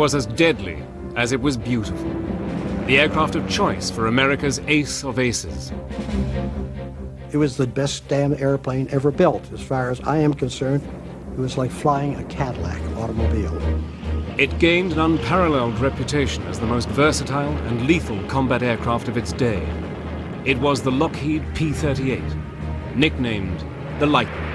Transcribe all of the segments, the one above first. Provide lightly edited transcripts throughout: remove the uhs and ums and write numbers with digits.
was as deadly as it was beautiful. The aircraft of choice for America's ace of aces. It was the best damn airplane ever built. As far as I am concerned, it was like flying a Cadillac automobile. It gained an unparalleled reputation as the most versatile and lethal combat aircraft of its day. It was the Lockheed P-38, nicknamed the Lightning.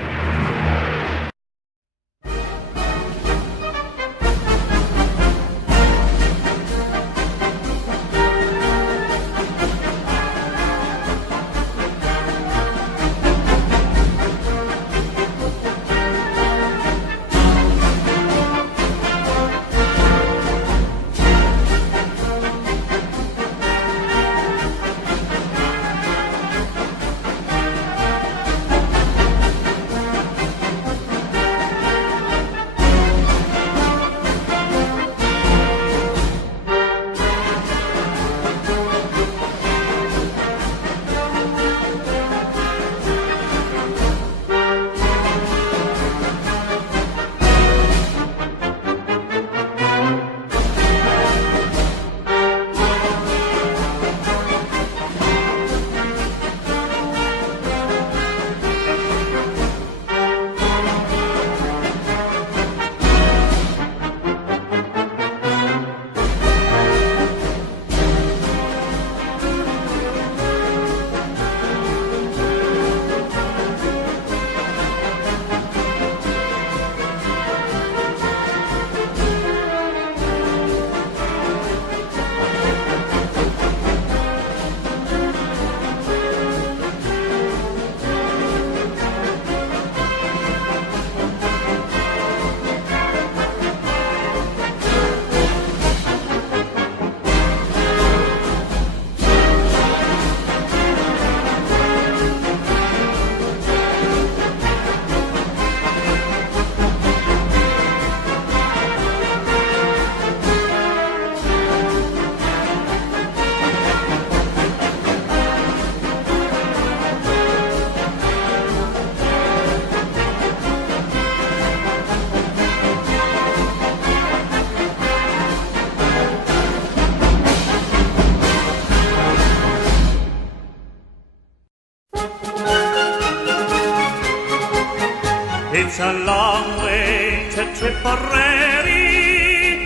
It's a long way to Tipperary,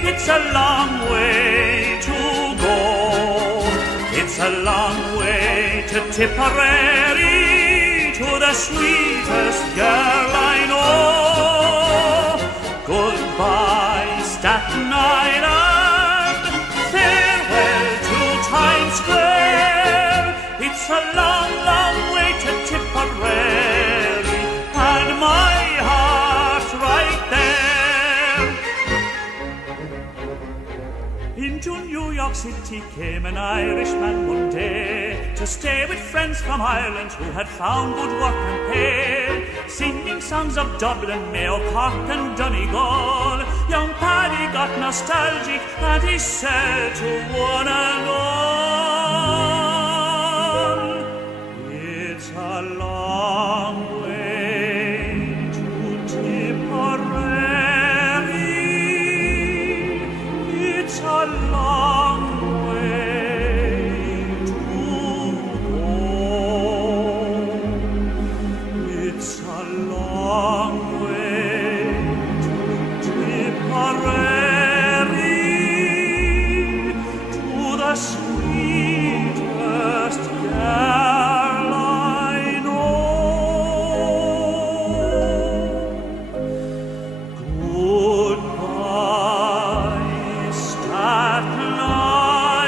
it's a long way to go. It's a long way to Tipperary, to the sweetest girl I know. Goodbye, Staten Island, farewell to Times Square. It's a long, long way to Tipperary, and my heart's right there. Into New York City came an Irishman one day to stay with friends from Ireland who had found good work and pay, singing songs of Dublin, Mayo, Cork and Donegal. Young Paddy got nostalgic and he said to one and all, it's a long way to Tipperary, it's a long way to go. It's a long way to Tipperary, to the sweetest girl I know. Goodbye, Staten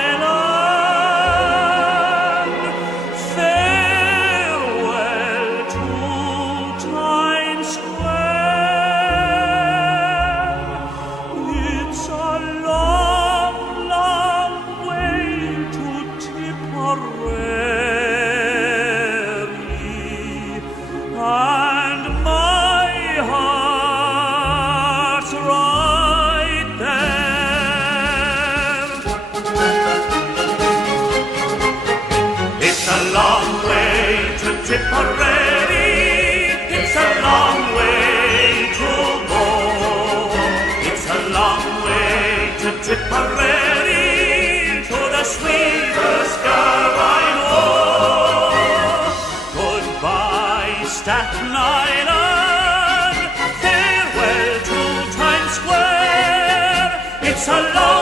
Island, farewell to Times Square. It's a long, long way to Tipperary, and my heart's right there. It's a long way to Tipperary, it's a long way to go. It's a long way to Staten Island. Farewell to Times Square. It's a long